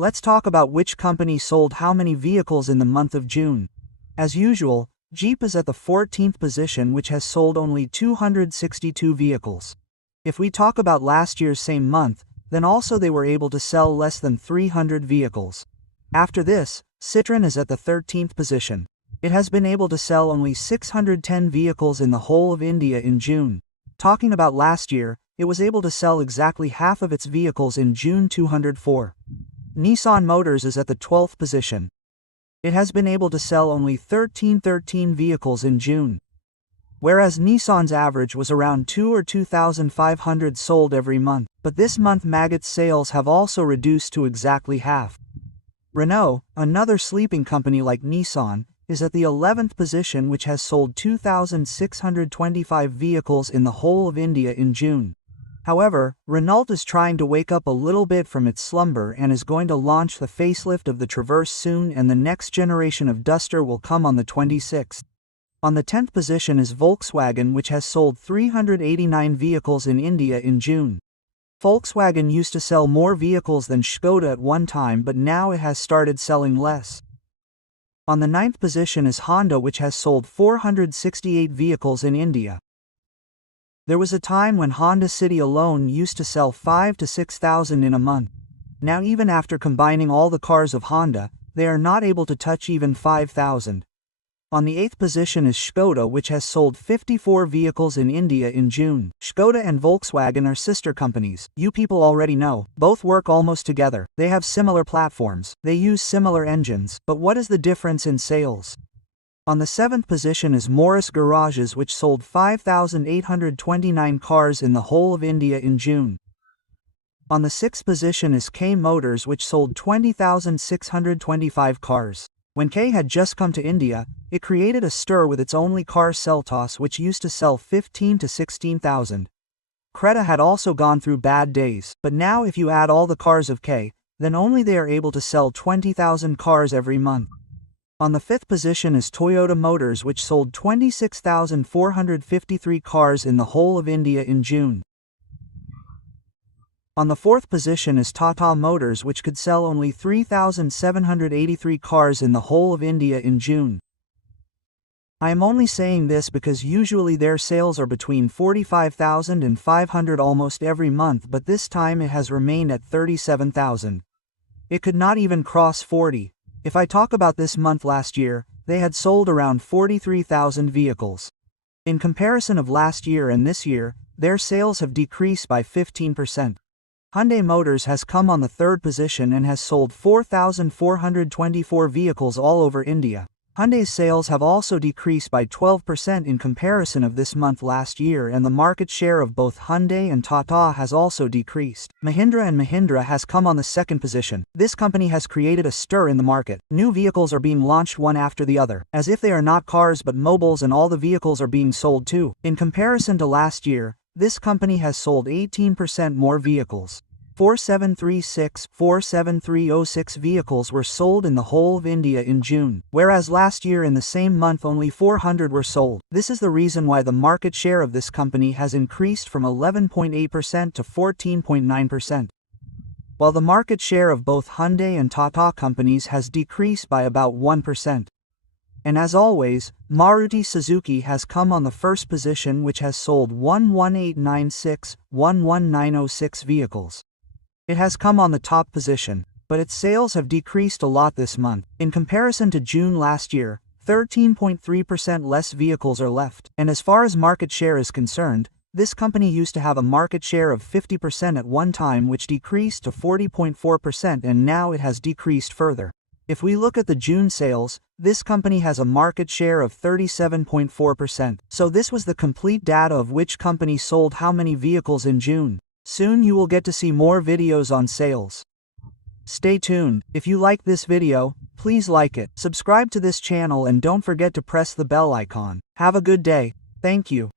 Let's talk about which company sold how many vehicles in the month of June. As usual, Jeep is at the 14th position, which has sold only 262 vehicles. If we talk about last year's same month, then also they were able to sell less than 300 vehicles. After this, Citroën is at the 13th position. It has been able to sell only 610 vehicles in the whole of India in June. Talking about last year, it was able to sell exactly half of its vehicles in June 204. Nissan Motors is at the 12th position. It has been able to sell only 1313 vehicles in June. Whereas Nissan's average was around 2 or 2,500 sold every month, but this month Maggott's sales have also reduced to exactly half. Renault, another sleeping company like Nissan, is at the 11th position, which has sold 2,625 vehicles in the whole of India in June. However, Renault is trying to wake up a little bit from its slumber and is going to launch the facelift of the Traverse soon, and the next generation of Duster will come on the 26th. On the 10th position is Volkswagen, which has sold 389 vehicles in India in June. Volkswagen used to sell more vehicles than Škoda at one time, but now it has started selling less. On the 9th position is Honda, which has sold 468 vehicles in India. There was a time when Honda City alone used to sell 5,000 to 6,000 in a month. Now, even after combining all the cars of Honda, they are not able to touch even 5,000. On the 8th position is Škoda, which has sold 54 vehicles in India in June. Škoda and Volkswagen are sister companies. You people already know. Both work almost together. They have similar platforms. They use similar engines. But what is the difference in sales? On the 7th position is Morris Garages, which sold 5,829 cars in the whole of India in June. On the 6th position is K Motors, which sold 20,625 cars. When K had just come to India, it created a stir with its only car Seltos, which used to sell 15,000 to 16,000. Creta had also gone through bad days, but now if you add all the cars of K, then only they are able to sell 20,000 cars every month. On the 5th position is Toyota Motors, which sold 26,453 cars in the whole of India in June. On the 4th position is Tata Motors, which could sell only 3,783 cars in the whole of India in June. I am only saying this because usually their sales are between 45,000 and 500 almost every month, but this time it has remained at 37,000. It could not even cross 40. If I talk about this month last year, they had sold around 43,000 vehicles. In comparison of last year and this year, their sales have decreased by 15%. Hyundai Motors has come on the 3rd position and has sold 4,424 vehicles all over India. Hyundai's sales have also decreased by 12% in comparison of this month last year, and the market share of both Hyundai and Tata has also decreased. Mahindra has come on the 2nd position. This company has created a stir in the market. New vehicles are being launched one after the other, as if they are not cars but mobiles, and all the vehicles are being sold too. In comparison to last year, this company has sold 18% more vehicles. 4736 vehicles were sold in the whole of India in June, whereas last year in the same month only 400 were sold. This is the reason why the market share of this company has increased from 11.8% to 14.9%. While the market share of both Hyundai and Tata companies has decreased by about 1%. And as always, Maruti Suzuki has come on the 1st position, which has sold 11896 vehicles. It has come on the top position, but its sales have decreased a lot this month. In comparison to June last year, 13.3% less vehicles are left. And as far as market share is concerned, this company used to have a market share of 50% at one time, which decreased to 40.4%, and now it has decreased further. If we look at the June sales, this company has a market share of 37.4%. So this was the complete data of which company sold how many vehicles in June. Soon you will get to see more videos on sales. Stay tuned. If you like this video, please like it, subscribe to this channel, and don't forget to press the bell icon. Have a good day. Thank you.